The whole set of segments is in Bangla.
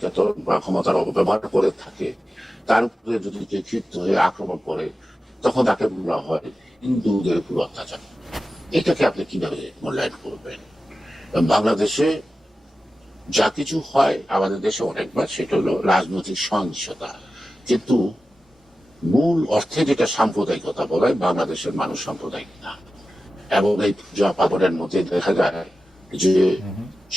নির্যাতন বা ক্ষমতার অপব্যবহার করে থাকে, তার উপরে যদি যে ক্ষিপ্ত হয়ে আক্রমণ করে, তখন তাকে বলা হয় হিন্দুদের উপর অত্যাচার। এটাকে আপনি কীভাবে মূল্যায়ন করবেন? বাংলাদেশে যা কিছু হয় আমাদের দেশে অনেকবার, সেটা হলো রাজনৈতিক সহিংসতা। কিন্তু মূল অর্থে যেটা সাম্প্রদায়িকতা বলা হয়, বাংলাদেশের মানুষ সাম্প্রদায়িক না। এবং এই পূজা পার্বণের মধ্যে দেখা যায় যে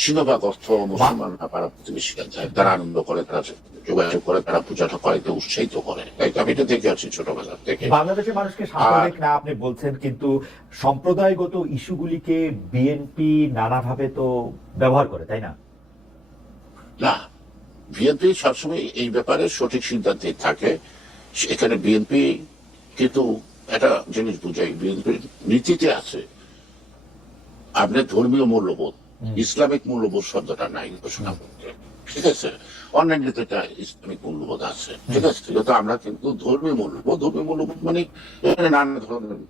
সিংহভাগ অর্থ মুসলমানরা পাড়া প্রতিবেশীরা যায় তারা আনন্দ করে তারা যোগাযোগ করে তারা পূজাটা করাইতে উৎসাহিত করে তাই তো আমি এটা দেখে আছি ছোটবেলা থেকে বাংলাদেশের মানুষকে সাম্প্রদায়িক না আপনি বলছেন কিন্তু সম্প্রদায়গত ইস্যুগুলিকে বিএনপি নানাভাবে তো ব্যবহার করে তাই না? না বিএনপি সবসময় এই ব্যাপারে সঠিক সিদ্ধান্তে থাকে। এখানে বিএনপি কিন্তু একটা জিনিস বুঝাই বিএনপির নীতিতে আছে। আপনার ধর্মীয় মূল্যবোধ ইসলামিক মূল্যবোধ শব্দটা নাই ঘোষণা করতে ঠিক আছে? অন্যান্য নীতিটা ইসলামিক মূল্যবোধ আছে। ঠিক আছে? কিন্তু আমরা কিন্তু ধর্মীয় মূল্যবোধ ধর্মীয় মূল্যবোধ মানে নানা ধরনের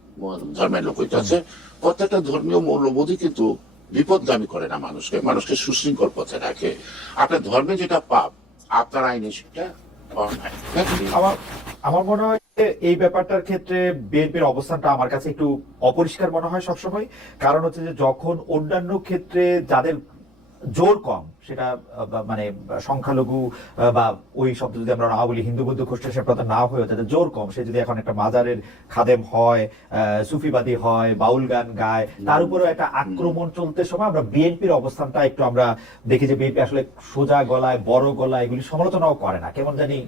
ধর্মের লোক আছে। প্রত্যেকটা ধর্মীয় মূল্যবোধই কিন্তু বিপদগামী করে না মানুষকে। মানুষকে সুশৃঙ্খল পথে রাখে। আপনার ধর্মে যেটা পাপ আপনার আইনে সেটা আমার আমার মনে হয় এই ব্যাপারটার ক্ষেত্রে বিএনপির অবস্থানটা আমার কাছে একটু অপরিষ্কার মনে হয় সবসময়। কারণ হচ্ছে যে যখন অন্যান্য ক্ষেত্রে যাদের জোর কম, সেটা মানে সংখ্যালঘু, বা, ওই শব্দ যদি আমরা না বলি, হিন্দু বৌদ্ধ খ্রিস্টান সে না হয়ে যাদের জোর কম, সে যদি এখন একটা মাজারের খাদেম হয় সুফিবাদী হয়, বাউল গান গায়, তার উপরে একটা আক্রমণ চলতে সময় আমরা বিএনপির অবস্থানটা একটু আমরা দেখি যে বিএনপি আসলে সোজা গলায়, বড় গলায় এগুলি সমালোচনাও করে না। কেমন জানি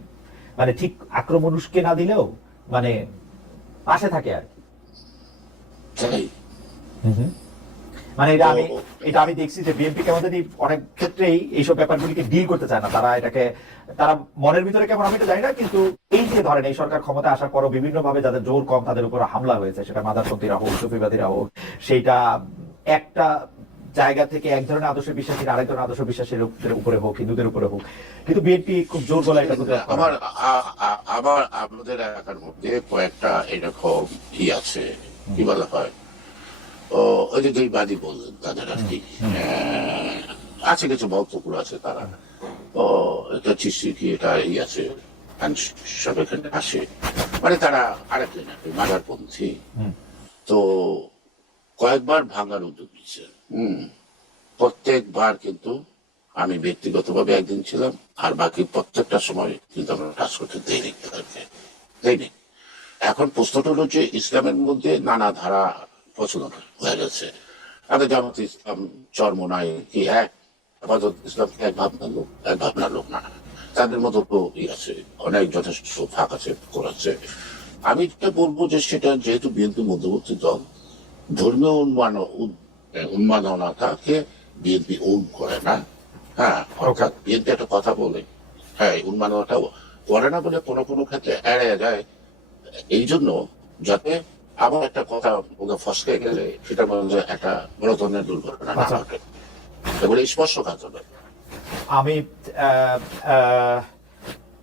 মানে ঠিক আক্রমণ উস্কে না দিলেও মানে পাশে থাকে আর কি। মানে এটা আমি এটা আমি দেখছি যে বিএনপি কেমন জানি অনেক ক্ষেত্রেই এইসব ব্যাপারগুলিকে ডিল করতে চায় না। তারা এটাকে তারা মনের ভিতরে কেমন আমি এটা জানি না কিন্তু এই যে ধরেন এই সরকার ক্ষমতা আসার পরও বিভিন্ন ভাবে যাদের জোর কম তাদের উপর হামলা হয়েছে। সেটা মাদারপন্থীরা হোক সুফিবাদীরা হোক সেইটা একটা জায়গা থেকে এক ধরনের আদর্শ বিশ্বাসীর আরেক ধরনের আদর্শ বিশ্বাসীর উপরে হোক হিন্দুদের উপরে হোক। কিন্তু বিএনপি খুব জোর গলায় এটা আমার আমার আমাদের এলাকার মধ্যে কয়েকটা এরকম ই আছে। কি বলা হয়? ও ওই যে দুই বাদী বললেন তাদের আর কি। আহ, আছে কিছু বক্তব্য আছে তারা। ও এটা চিস্তি কি এটা ই আছে? সব এখানে আসে। মানে তারা আরেকজন আর কি, মাদারপন্থী তো কয়েকবার ভাঙার উদ্যোগ নিচ্ছে হম, প্রত্যেকবার কিন্তু আমি ব্যক্তিগতভাবে একদিন ছিলাম, আর বাকি প্রত্যেকটা সময় কিন্তু আমরা কাজ করতে দেয়নি তাদেরকে দেয়নি এখন প্রশ্নটা হলো যে ইসলামের মধ্যে নানা ধারা প্রচলন হয়ে গেছে। তাদের জামাত ইসলাম চর্ম নাই, কি এক আপাতত ইসলাম এক ভাবনার লোক, এক ভাবনার লোক না। তাদের মতো তো ই আছে, অনেক যথেষ্ট ফাঁক আছে করেছে আমি যেটা বলব যে সেটা যেহেতু বিএনপি মধ্যবর্তী দল, ধর্মীয় উন্মান উন্মাদনাটাকে বিএনপি উন করে না। হ্যাঁ অর্থাৎ বিএনপি একটা কথা বলে। হ্যাঁ উন্মাদনাটা করে না বলে কোনো কোনো ক্ষেত্রে এড়িয়ে যায়। এই জন্য যাতে আবার একটা কথা ওকে ফসকে গেলে সেটা মধ্যে একটা বড় ধরনের দুর্ঘটনা না আচ্ছা। ঘটে। এগুলো স্পর্শকাতর। ব্যাপার। আমি আহ, আহ,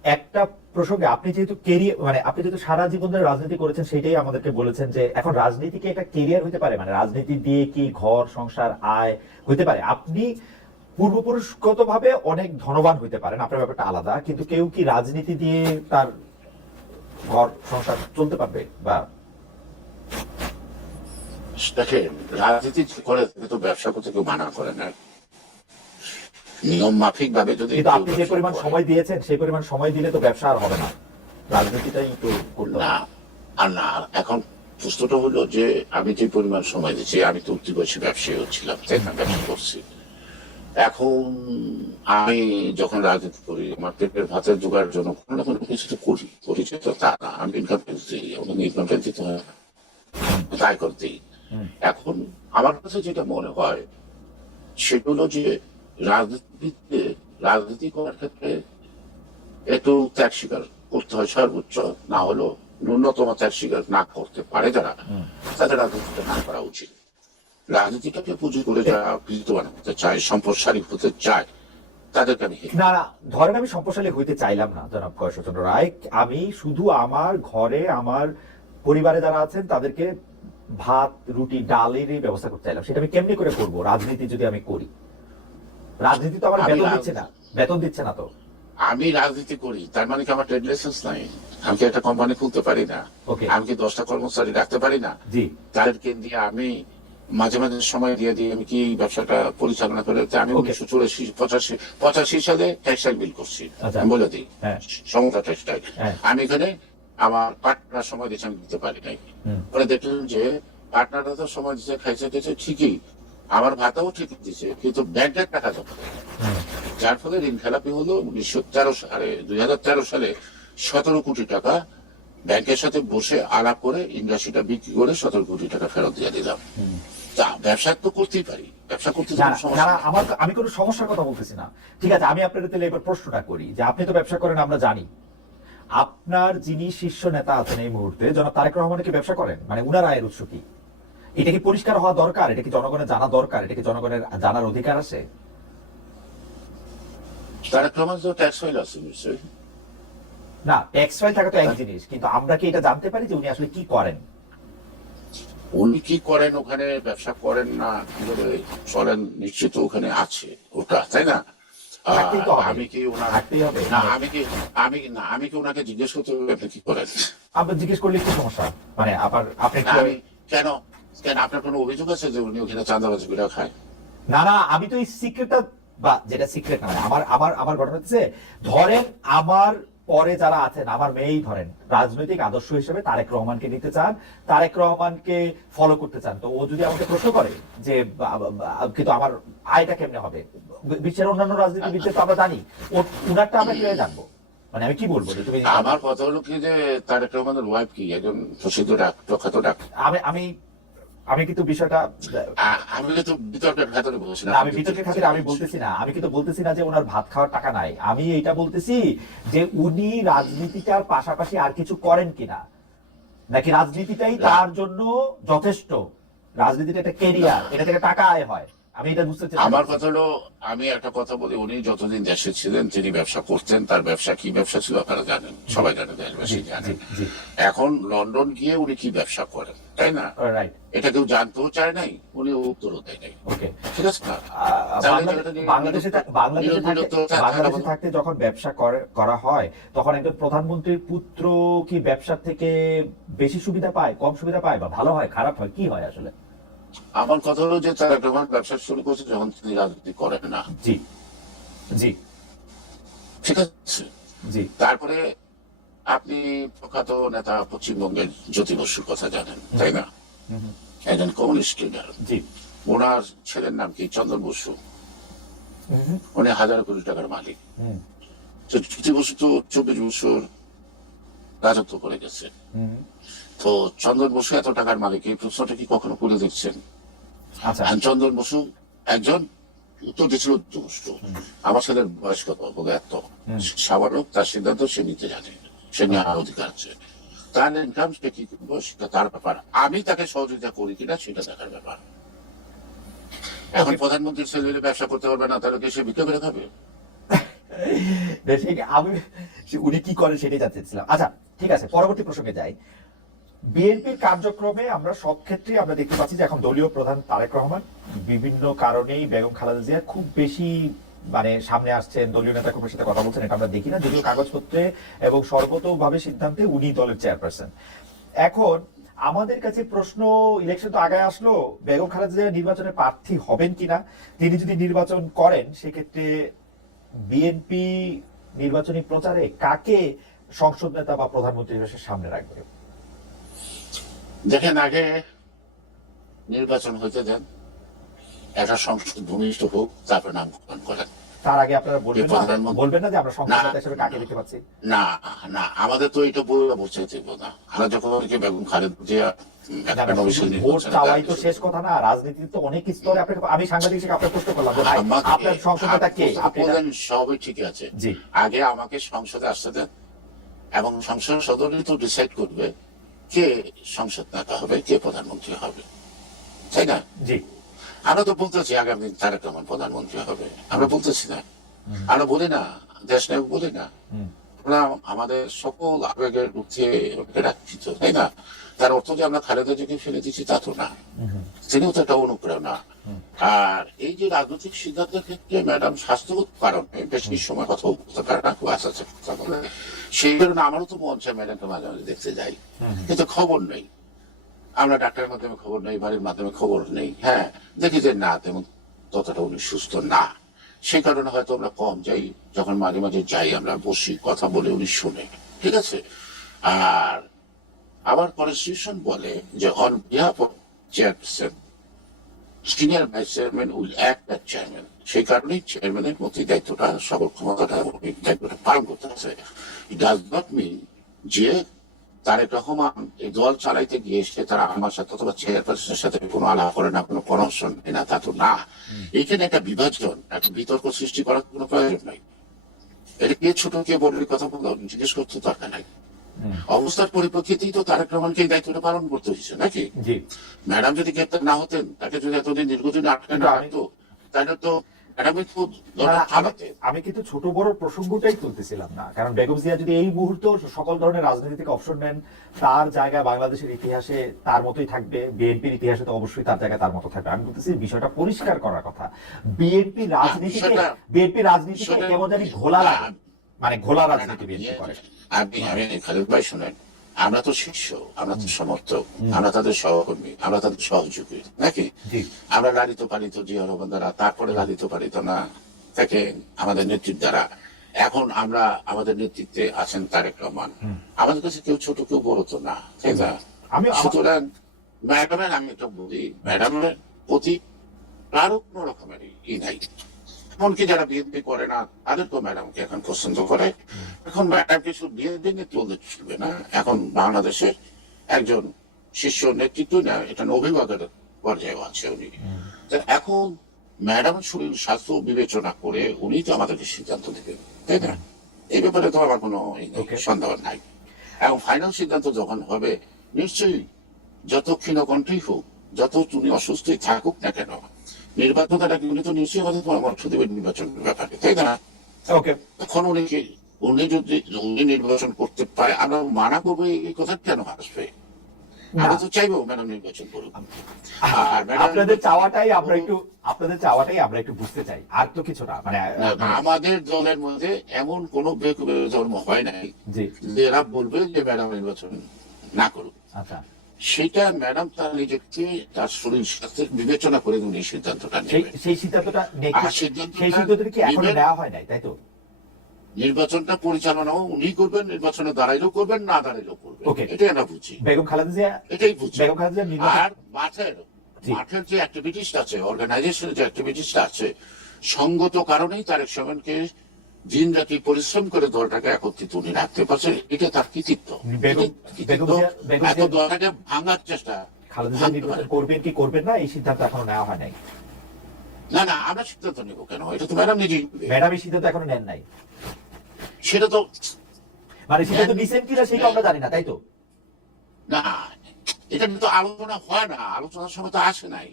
একটা প্রসঙ্গে আপনি যেহেতু কেরিয়ার মানে আপনি যেহেতু সারা জীবন ধরে রাজনীতি করেছেন সেটাই আমাদেরকে বলেছেন যে এখন রাজনীতিকে একটা কেরিয়ার হতে পারে। মানে রাজনীতি দিয়ে কি ঘর, সংসার, আয় হতে পারে? আপনি পূর্বপুরুষগত ভাবে অনেক ধনবান হইতে পারেন, আপনার ব্যাপারটা আলাদা। কিন্তু কেউ কি রাজনীতি দিয়ে তার ঘর, সংসার চলতে পারবে বা দেখেন, রাজনীতি করে তাকে তো ব্যবসা করতে কেউ মানা করে না। নিয়ম মাফিক ভাবে যদি আপনি যে পরিমাণ সময় দিয়েছেন সেই পরিমাণ সময় দিলে তো ব্যবসা আর হবে না। রাজনীতিটাই তো হবে। না আর না এখন প্রশ্নটা হলো যে আমি যে পরিমাণ সময় দিচ্ছি আমি তো উঠতি বয়সী ব্যবসায়ী ছিলাম তাই না? ব্যবসা করছি। এখন আমি যখন রাজনীতি করি আমার পেটের ভাতের জোগাড়ের জন্য কোনো না কোনো কিছু তো করি। করি যে তো তা না আমি ইনকাম ট্যাক্স দিই আমাকে ইনকাম ট্যাক্স দিতে হয়। তাই করতে এখন আমার কাছে যেটা মনে হয় সেগুলো যে রাজনীতিতে রাজনীতি করার ক্ষেত্রে একটু ত্যাগ স্বীকার করতে হয় সর্বোচ্চ না হলো ন্যূনতম ত্যাগ স্বীকার না করতে পারে যারা তাদের রাজনীতিটা না করা উচিত। রাজনীতিটাকে পুঁজি করে যারা বিদ্যমান হতে চায় সম্প্রসারী হতে চায় তাদেরকে আমি না না ধরেন আমি সম্প্রসারী হইতে চাইলাম না জনাব কয়েশচন্দ্র রায়। আমি শুধু আমার ঘরে আমার পরিবারে যারা আছেন তাদেরকে ভাত রুটি ডালেরই ব্যবস্থা করতে চাইলাম। সেটা আমি কেমনি করে করব? রাজনীতি যদি আমি করি। রাজনীতি তো আমার বেতন দিচ্ছে না। বেতন দিচ্ছে না তো। আমি রাজনীতি করি তার মানে কি আমার ট্রেড লাইসেন্স নাই? আমি কি একটা কোম্পানি খুলতে পারি না? আমি কি দশটা কর্মচারী রাখতে পারি না? জি। তাদেরকে দিয়ে আমি মাঝে মাঝে সময় দিয়ে দিয়ে আমি কি ব্যবসাটা পরিচালনা করে আমি উনিশশো চুরাশি পঁচাশি পঁচাশি সালে টেক্সটাইল বিল করছি। আচ্ছা। আমি বলে দিই হ্যাঁ। সমতা টেক্সটাইল হ্যাঁ। আমি এখানে আমার পার্টনার সময় দিয়েছে আমি দিতে পারি নাই। পরে দেখলাম যে পার্টনাররা তো সময় দিচ্ছে খাইছে দিয়েছে ঠিকই। আমার ভাতাও ঠিক দিচ্ছে কিন্তু ব্যাংকের টাকা হুম। যার ফলে ঋণ খেলাপি হলো উনিশশো তেরো সালে দুই হাজার তেরো সালে সতেরো কোটি টাকা। ব্যাংকের সাথে বসে আলাপ করে ইন্ডাস্ট্রিটা বিক্রি করে সতেরো কোটি টাকা ফেরত দিয়ে দিলাম। তা ব্যবসা তো করতেই পারি ব্যবসা করতে যারা। আমার আমি কোনো সমস্যার কথা বলতেছি না। ঠিক আছে আমি আপনাকে তাহলে এবার প্রশ্নটা করি যে আপনি তো ব্যবসা করেন আমরা জানি। আপনার যিনি শীর্ষ নেতা আছেন এই মুহূর্তে জনাব তারেক রহমান কি ব্যবসা করেন? মানে উনার আয়ের উৎস কি? এটা কি পরিষ্কার হওয়া দরকার? এটা কি জনগণের জানা দরকার? এটা কি জনগণের জানার অধিকার আছে? তারেক রহমান তো ট্যাক্স ফাইল আছে নিশ্চয়ই। না ট্যাক্স ফাইল থাকা তো এক জিনিস কিন্তু আমরা কি এটা জানতে পারি যে উনি আসলে কি করেন? উনি কি করেন? ওখানে ব্যবসা করেন না? কীভাবে চলেন? নিশ্চিত ওখানে আছে ওটা তাই না। আমি কি। না আমি কি আমি না আমি কি ওনাকে জিজ্ঞেস করতে হবে আপনি কি করেন? আপনি জিজ্ঞেস করলে কি সমস্যা? মানে আবার আপনি কেন? কেন আপনার কোনো অভিযোগ আছে যে উনি ওখানে চাঁদাবাজি করে খায়? না না আমি তো এই সিক্রেটটা বা যেটা সিক্রেট না মানে আমার আমার আমার ঘটনা হচ্ছে ধরেন আমার পরে যারা আছেন আমার মেয়েই ধরেন রাজনৈতিক আদর্শ হিসেবে তারেক রহমানকে নিতে চান তারেক রহমানকে ফলো করতে চান তো ও যদি আমাকে প্রশ্ন করে যে কিন্তু আমার আয়টা কেমনে হবে? বিশ্বের অন্যান্য রাজনীতিবিদদের তো আমরা জানি উনারটা আমরা কীভাবে জানব? মানে আমি কি বলব যে তুমি আমার কথা হলো কি যে তারেক রহমানের ওয়াইফ কি? একজন প্রসিদ্ধ ডাক প্রখ্যাত ডাক। আমি আমি আমি কিন্তু বিষয়টা আমি কিন্তু বিতর্কের ভেতরে বলছি না না, আমি বিতর্কের খাতিরে আমি বলতেছি না। আমি কিন্তু বলতেছি না যে ওনার ভাত খাওয়ার টাকা নাই। আমি এটা বলতেছি যে উনি রাজনীতিটার পাশাপাশি আর কিছু করেন কিনা। নাকি রাজনীতিটাই তার জন্য যথেষ্ট? রাজনীতিটা একটা কেরিয়ার এটা থেকে টাকা আয় হয়। আমি এটা বুঝতে চাই আমার কথা হলো আমি একটা কথা বলি উনি যতদিন দেশে ছিলেন তিনি ব্যবসা করতেন তার ব্যবসা কি ব্যবসা ছিল আপনারা জানেন? সবাই জানেন দেশবাসী জানেন এখন লন্ডন গিয়ে উনি কি ব্যবসা করেন? তাই না। রাইট এটা কেউ জানতেও চায় নাই উনি উত্তরও দেয় নাই। ওকে ঠিক আছে? বাংলাদেশ- বাংলাদেশে বাংলাদেশে থাকতে যখন ব্যবসা করা হয় তখন একজন প্রধানমন্ত্রীর পুত্র কি ব্যবসার থেকে বেশি সুবিধা পায় কম সুবিধা পায় বা ভালো হয় খারাপ হয় কি হয় আসলে? আমার কথা হলো যে তারা রহমান ব্যবসা শুরু করছে যখন তিনি রাজনীতি করেন না। জি। জি। ঠিক আছে? জি। তারপরে আপনি প্রখ্যাত নেতা পশ্চিমবঙ্গের জ্যোতি বসুর কথা জানেন তাই না? একজন কমিউনিস্ট লিডার। ওনার ছেলের নাম কি? চন্দন বসু। উনি হাজার কোটি টাকার মালিক। জ্যোতি বসু তো চব্বিশ বছর রাজত্ব করে গেছে। হুম। তো চন্দন বসু এত টাকার মালিক এই প্রশ্নটা কি কখনো করে দেখছেন? আচ্ছা। চন্দন বসু একজন উত্তর দিয়েছিল দুষ্ট। আমার ছেলের বয়স কত? হুম। স্বাভাবিক তার সিদ্ধান্ত সে নিতে জানে। সে অধিকার আছে তার ইনকাম সে কি করব সেটা তার ব্যাপার। আমি তাকে সহযোগিতা করি কিনা সেটা দেখার ব্যাপার। এখন প্রধানমন্ত্রীর ছেলে ব্যবসা করতে পারবে না, তাহলে সে বিক্রি করে খাবে? আমি উনি কি করেন সেটাই জানতে চাচ্ছিলাম। আচ্ছা ঠিক আছে, পরবর্তী প্রসঙ্গে যাই। বিএনপির কার্যক্রমে আমরা সব ক্ষেত্রেই আমরা দেখতে পাচ্ছি যে এখন দলীয় প্রধান তারেক রহমান, বিভিন্ন কারণেই বেগম খালেদা জিয়া খুব বেশি মানে সামনে আসছেন দলীয় নেতা কর্মীর সাথে কথা বলছেন, এটা আমরা দেখি না। যদিও কাগজপত্রে এবং সর্বতভাবে সিদ্ধান্তে উনি দলের চেয়ারপারসন। এখন আমাদের কাছে প্রশ্ন, ইলেকশন তো আগায় আসলো, বেগম খালেদা জিয়া নির্বাচনে প্রার্থী হবেন কিনা? তিনি যদি নির্বাচন করেন, সেক্ষেত্রে বিএনপি নির্বাচনী প্রচারে কাকে সংসদ নেতা বা প্রধানমন্ত্রী হিসেবে সামনে রাখবে? দেখেন, আগে নির্বাচন হইতে দেন একটা সংসদ ভূমিষ্ঠ হোক তারপর নামকরণ করেন তার আগে আপনারা বলবেন না বলবেন না যে আমরা সংসদ। নেতা হিসেবে কাকে দেখতে পাচ্ছি না না আমাদের তো এটা বলে দেব না। আমরা যখন ওকে বেগম খালেদ জিয়া কে? আগে আমাকে সংসদে আসতে দেন এবং সংসদ সদস্য তো ডিসাইড করবে কে সংসদ নেতা হবে কে প্রধানমন্ত্রী হবে। তাই না? জি। আমরা তো বলতেছি আগামী দিন তারেক রহমান প্রধানমন্ত্রী হবে। আমরা বলতেছি না। আমরা বলি না দেশ নায়ক বলি না। আমরা আমাদের সকল আবেগের ওকে রাখছি তো, তাই না? তার অর্থ যে আমরা খালেদা জিকে ফেলে দিচ্ছি তা তো না। তিনিও তো একটা অনুপ্রেরণা। আর এই যে রাজনৈতিক সিদ্ধান্তের ক্ষেত্রে ম্যাডাম স্বাস্থ্যগত কারণে কিছু সময় কথা বলতে পারে না খুব আছে কথা বলে। সেই কারণে আমারও তো মন চায় ম্যাডামকে মাঝে মাঝে দেখতে যাই। কিন্তু খবর নেই। আমরা ডাক্তারের মাধ্যমে খবর নেই, বাড়ির মাধ্যমে খবর নেই। হ্যাঁ দেখি যে না, তেমন ততটা উনি সুস্থ না। সেই কারণে হয়তো আমরা কম যাই, যখন মাঝে মাঝে যাই, আমরা বসি, কথা বলে উনি শুনে। ঠিক আছে? আর আবার কনস্টিটিউশন বলে যে on behalf of chairperson senior vice chairman will act as chairman সেই কারণেই চেয়ারম্যানের প্রতি দায়িত্বটা সকল ক্ষমতাটা, দায়িত্বটা পালন করতে আছে ইট ডাজ নট মিন যে তারেক রহমান এই দল চালাইতে গিয়ে সে তারা আমার সাথে অথবা চেয়ারপারসনের সাথে কোনো আলাপ করে না কোনো কনেকশন নেই না তা তো না। এখানে একটা বিভাজন একটা বিতর্ক সৃষ্টি করার কোনো প্রয়োজন নাই। এটা কে ছোট কে বড় কথা বলা জিজ্ঞেস করতে দরকার নাই। অবস্থার পরিপ্রেক্ষিতেই তো তারেক রহমানকে এই দায়িত্বটা পালন করতে হয়েছে নাকি? ম্যাডাম যদি গ্রেপ্তার না হতেন তাকে যদি এতদিন দীর্ঘদিন আটকে না রাখতো তাহলে তো আমি- কিন্তু ছোট বড় প্রসঙ্গটাই তুলতেছিলাম না। কারণ বেগম জিয়া যদি এই মুহূর্তে সকল ধরনের রাজনীতি থেকে অবসর নেন তার জায়গায় বাংলাদেশের ইতিহাসে তার মতোই থাকবে। বিএনপির ইতিহাসে তো অবশ্যই তার জায়গা তার মতো থাকবে। আমি বলতেছি বিষয়টা পরিষ্কার করার কথা। বিএনপি রাজনীতিতে বিএনপি রাজনীতিতে কেমন জানি ঘোলা মানে ঘোলা রাজনীতি বিএনপি করে। আপনি আমি খালেদ ভাই শুনেন। আমরা তো শিষ্য আমরা তো সমর্থক আমরা তাদের সহকর্মী আমরা তাদের সহযোগী নাকি? আমরা লালিত পালিত জিয়া রহমান দ্বারা তারপরে লালিত পালিত না। থেকে আমাদের নেতৃত্ব দ্বারা এখন আমরা আমাদের নেতৃত্বে আছেন তারেক রহমান। আমাদের কাছে কেউ ছোট কেউ বড় তো না তাই না? সুতরাং ম্যাডামের আমি একটা বলি ম্যাডামের প্রতি কারও কোনো রকমেরই ই নাই। এমনকি যারা বিএনপি করে না তাদেরকেও ম্যাডামকে এখন পছন্দ করে। এখন ম্যাডামকে শুধু বিএনপি নেতৃত্ব চলবে না এখন বাংলাদেশের একজন শীর্ষ নেতৃত্ব না এটা অভিভাবকের পর্যায়ে আছে উনি। এখন ম্যাডাম শরীর স্বাস্থ্য বিবেচনা করে উনি তো আমাদেরকে সিদ্ধান্ত দেবেন তাই না? এই ব্যাপারে তো আমার কোনো সন্দেহ নাই। এবং ফাইনাল সিদ্ধান্ত যখন হবে নিশ্চয়ই যত ক্ষীণকণ্ঠই হোক যত তুমি অসুস্থই থাকুক না কেন নির্বাচনটা উনি তো নিশ্চয়ই আমাদের পরামর্শ দেবেন নির্বাচনের ব্যাপারে তাই না? ওকে। তখন উনি কি উনি যদি উনি নির্বাচন করতে পারে আমরা মানা করব এই কথা কেন আসবে? আমরা তো চাইব ম্যাডাম নির্বাচন করুক। আর আপনাদের চাওয়াটাই আমরা একটু আপনাদের চাওয়াটাই আমরা একটু বুঝতে চাই আর তো কিছু না মানে আমাদের দলের মধ্যে এমন কোন জন্ম হয় নাই যে এরা বলবে যে ম্যাডাম নির্বাচন না করুক। আচ্ছা। সেটা ম্যাডাম তার নিজেকে তার শরীর স্বাস্থ্যের বিবেচনা করে উনি সিদ্ধান্তটা সেই সিদ্ধান্তটা নেই- আর সিদ্ধান্তটা সেই সিদ্ধান্তটা কি এখনও নেওয়া হয় নাই তাই তো? নির্বাচনটা পরিচালনাও উনি করবেন নির্বাচনে দাঁড়াইলেও করবেন না দাঁড়াইলেও করবেন. এটাই আমরা বুঝি বেগম খালেদা জিয়া এটাই বুঝি বেগম খালেদা জিয়া আর মাঠের মাঠের যে অ্যাক্টিভিটিস আছে অর্গানাইজেশনের যে অ্যাক্টিভিটিস আছে সঙ্গত কারণেই তারেক রহমানকে দিন রাতি পরিশ্রম করে দলটাকে একত্রিত উনি রাখতে পারছেন এটা তার কৃতিত্ব। এত দলটাকে ভাঙার চেষ্টা। করবেন কি করবেন না এই সিদ্ধান্ত এখনও নেওয়া হয় নাই। না না আমরা সিদ্ধান্ত নেব কেন? এটা তো ম্যাডাম নিজেই। ম্যাডাম এই সিদ্ধান্ত এখনও নেন নাই। সেটা তো মানে সিদ্ধান্ত নিছেন কিনা সেটা আমরা জানি না তাই তো? না এটা কিন্তু আলোচনা হয় না আলোচনার সময় তো আসে নাই।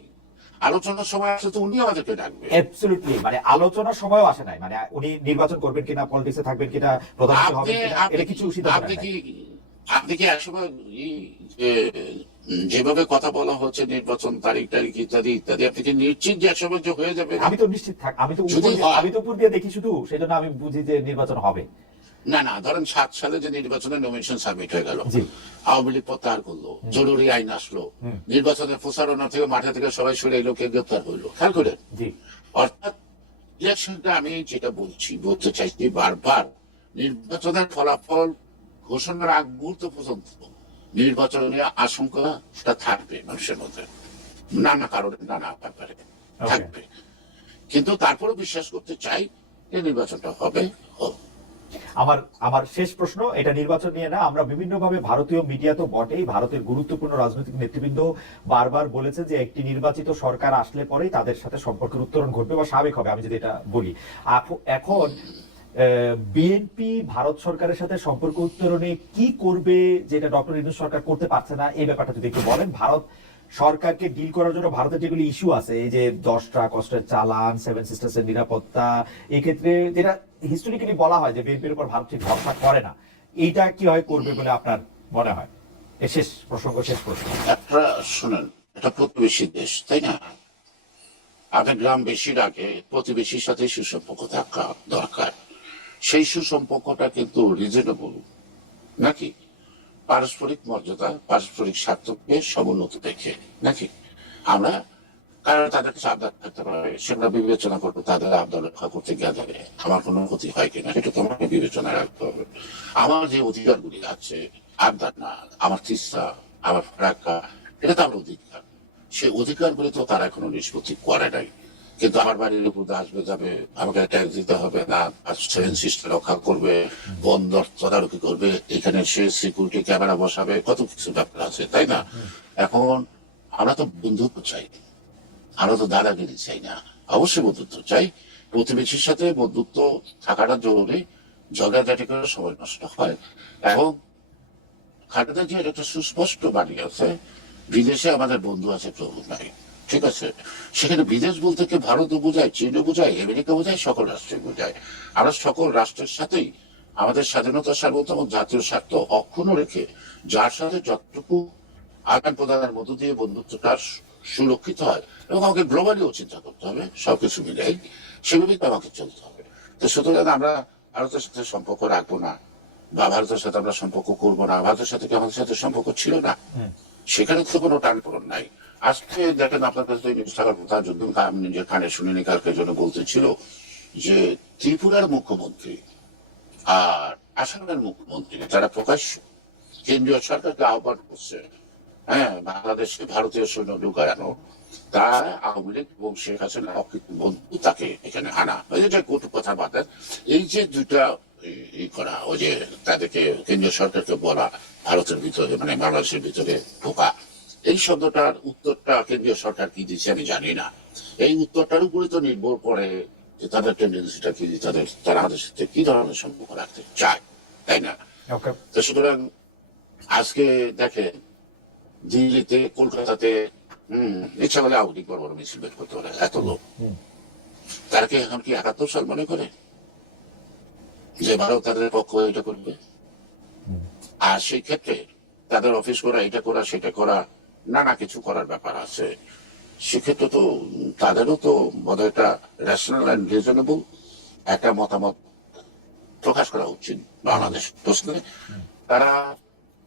আলোচনার সময় আসলে তো উনি আমাদেরকে ডাকবে। অ্যাবসলিউটলি মানে আলোচনার সময়ও আসে নাই মানে উনি নির্বাচন করবেন কিনা পলিটিক্সে থাকবেন কিনা প্রধানমন্ত্রী হবেন কিনা এটা কিছু সিদ্ধান্ত আপনি কি আপনি কি যে- যেভাবে কথা বলা হচ্ছে নির্বাচন তারিখ তারিখ ইত্যাদি ইত্যাদি আপনি কি নিশ্চিত যে একসময় হয়ে যাবে? আমি তো নিশ্চিত থাক আমি তো আমি তো উপর দিয়ে দেখি শুধু সেই জন্য আমি বুঝি যে নির্বাচন হবে। না না ধরেন সাত সালে যে নির্বাচনের নমিনেশন সাবমিট হয়ে গেল আওয়ামী লীগ প্রত্যাহার করল জরুরি আইন আসলো নির্বাচনের প্রচারণা থেকে মাঠে থেকে সবাই সরে এই লোককে গ্রেপ্তার হইল খেয়াল করেন? অর্থাৎ ইলেকশনটা আমি যেটা বলছি বলতে চাইছি বারবার নির্বাচনের ফলাফল ঘোষণার আগ মুহূর্ত পর্যন্ত নির্বাচনের আশঙ্কাটা থাকবে মানুষের মধ্যে নানা কারণে নানা ব্যাপারে থাকবে। কিন্তু তারপরে বিশ্বাস করতে চাই যে নির্বাচনটা হবে হোক। আমার আমার শেষ প্রশ্ন, এটা নির্বাচন নিয়ে না, আমরা বিভিন্নভাবে ভারতীয় মিডিয়া তো বটেই, ভারতের গুরুত্বপূর্ণ রাজনৈতিক নেতৃবৃন্দ বারবার বলেছে যে একটি নির্বাচিত সরকার আসলে পরেই তাদের সাথে সম্পর্কের উত্তরণ ঘটবে বা স্বাভাবিক হবে, আমি যদি এটা বলি। এখন বিএনপি ভারত সরকারের সাথে সম্পর্ক উত্তরণে কি করবে, যেটা ডক্টর ইউনূস সরকার করতে পারছে না, এই ব্যাপারটা যদি একটু বলেন, ভারত সরকারকে ডিল করার জন্য ভারতের যেগুলি ইস্যু আছে, এই যে দশটা কষ্টের চালান সেভেন সিস্টার্স এর নিরাপত্তা, এক্ষেত্রে যেটা হিস্টোরিক্যালি বলা হয় যে বিএনপির উপর ভারত ঠিক ভরসা করে না, এইটা কি হয় করবে বলে আপনার মনে হয়? শেষ প্রসঙ্গ, শেষ প্রশ্ন। একটা, শুনেন, এটা প্রতিবেশী দেশ, তাই না? আপনি গ্রামবাসীর আগে প্রতিবেশীর সাথে সুসম্পর্ক থাকা দরকার। সেই সুসম্পর্কটা কিন্তু রিজনেবল নাকি? পারস্পরিক মর্যাদা, পারস্পরিক স্বার্থকে সমুন্নত দেখে, নাকি? আমরা কারণ তাদের কাছে আবদার থাকতে পারে সেগুলো বিবেচনা করব, তাদের আবদার রক্ষা করতে গেলে আমার কোনো ক্ষতি হয় কিনা, সেটা তোমাকে বিবেচনা রাখতে হবে। আমার যে অধিকারগুলি আছে, আবদার না, আমার তিস্তা, আমার ফ্রাক্কা, এটা তো আমার অধিকার। সেই অধিকারগুলি তো তারা এখনও নিষ্পত্তি করে নাই। কিন্তু আমার বাড়ির উপর আসবে, যাবে। আমাকে ট্যাক্স দিতে হবে, না সেভেন সিস্টেম রক্ষা করবে বন্দর তদারকি করবে, এখানে সে সিকিউরিটি ক্যামেরা বসাবে, কত কিছু ব্যাপার আছে, তাই না? এখন আমরা তো বন্ধুত্ব চাই, আমরা তো দাদাগিরি চাই না, অবশ্যই বন্ধুত্ব চাই। প্রতিবেশীর সাথে বন্ধুত্ব থাকাটা জরুরি ঝগড়াঝাটি করে সময় নষ্ট হয়। এবং খালেদা জিয়ার একটা সুস্পষ্ট বাণী আছে, বিদেশে আমাদের বন্ধু আছে প্রভু নাই ঠিক আছে। সেখানে বিদেশ বলতে কি ভারতও বোঝায় চীনও বোঝায় আমেরিকা বোঝায় সকল রাষ্ট্রে বোঝায়। আমরা সকল রাষ্ট্রের সাথেই আমাদের স্বাধীনতা সার্বভৌম জাতীয় স্বার্থ অক্ষুণ্ণ রেখে যার সাথে যতটুকু আদান প্রদানের মধ্য দিয়ে বন্ধুত্বটা সুরক্ষিত হয় এবং আমাকে গ্লোবালিও চিন্তা করতে হবে সবকিছু মিলাই সেগুলি তো আমাকে চলতে হবে। তো সুতরাং আমরা ভারতের সাথে সম্পর্ক রাখব না বা ভারতের সাথে আমরা সম্পর্ক করব না ভারতের সাথে কি আমাদের সাথে সম্পর্ক ছিল না? সেখানে তো কোনো টানপূরণ নাই। আজকে দেখেন আপনার কাছে নিউজ থাকার কথা যদি আমি নিজের কানে শুনিনি, কালকে জন্য বলতেছিল যে ত্রিপুরার মুখ্যমন্ত্রী আর আসামের মুখ্যমন্ত্রী তারা প্রকাশ্য, কেন্দ্রীয় সরকারকে আহ্বান করছে হ্যাঁ বাংলাদেশে ভারতীয় সৈন্য ঢুকানো তা আওয়ামী লীগ এবং শেখ হাসিনা বন্ধু তাকে এখানে আনা। এই যে কটু কথা বাদের এই যে দুটা ই করা, ওই যে তাদেরকে কেন্দ্রীয় সরকারকে বলা, ভারতের ভিতরে মানে বাংলাদেশের ভিতরে ঢোকা এই শব্দটার উত্তরটা কেন্দ্রীয় সরকার কি দিচ্ছে আমি জানি না। এই উত্তরটার উপরে তো নির্ভর করে যে তাদের টেন্ডেন্সিটা কি তাদের তারা আমাদের সাথে কি ধরনের সম্পর্ক রাখতে চায় তাই না? তো সুতরাং আজকে দেখেন দিল্লিতে কলকাতাতে হম ইচ্ছা হলে আউটি বড় বড় মিছিল বের করতে পারে এত লোক। তারা কি এখন কি একাত্তর সাল মনে করে? যে ভারত তাদের পক্ষ এটা করবে? আর সেই ক্ষেত্রে তাদের অফিস করা এটা করা সেটা করা নানা কিছু করার ব্যাপার আছে। সেক্ষেত্রে তো তাদেরও তো বোধহয় একটা ন্যাশনাল অ্যান্ড রিজনেবল একটা মতামত প্রকাশ করা উচিত বাংলাদেশ। প্রশ্নে তারা,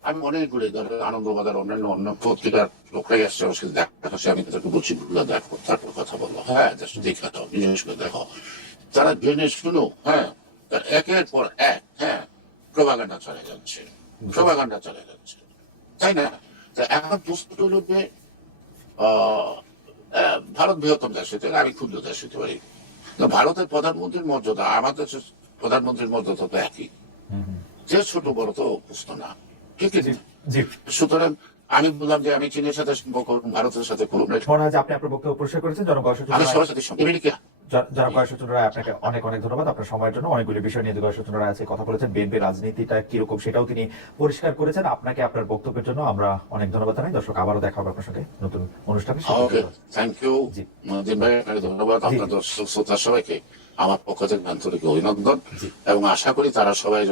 আমি অনেকগুলো ধরো আনন্দবাজার অন্যান্য, অন্য পত্রিকার লোকরাই আসছে আমার সাথে দেখা আমি তাদেরকে বলছি দেখো, তারপর কথা বলল হ্যাঁ দেখে দাও জিনিস করে দেখো। তারা জেনে শুনো হ্যাঁ একের পর এক হ্যাঁ প্রভাগান্ডা চলে যাচ্ছে প্রভাগান্ডা চলে যাচ্ছে। তাই না? তা এখন হলো যে ভারত বৃহত্তম দেশ হতে পারে, আমি ক্ষুদ্র দেশ হতে পারি। তো ভারতের প্রধানমন্ত্রীর মর্যাদা আমাদের দেশের প্রধানমন্ত্রীর মর্যাদা তো একই। যে ছোট বড় তো প্রশ্ন না। ঠিক আছে? সুতরাং আমি বললাম যে আমি চীনের সাথে সম্পর্ক ভারতের সাথে করব। না যে আপনি আপনার বক্তব্য পরিষ্কার করেছেন জনগণ আমি সবার সাথে আমেরিকা যারা গয়েশ্বচন্দ্র রায় আপনাকে অনেক অনেক ধন্যবাদ। আপনার সময়ের জন্য অনেকগুলি বিষয় নিয়ে গয়েশ্বচন্দ্র রায় আছে কথা বলেছেন। বিএনপি রাজনীতিটা কীরকম সেটাও তিনি পরিষ্কার করেছেন। আপনাকে আপনার বক্তব্যের জন্য আমরা অনেক ধন্যবাদ জানাই। দর্শক আবারও দেখা হবে আপনার সঙ্গে নতুন অনুষ্ঠানে। থ্যাংক ইউ ধন্যবাদ। আপনার দর্শক শ্রোতা সবাইকে আমার পক্ষ থেকে আন্তরিক অভিনন্দন। এবং আশা করি তারা সবাই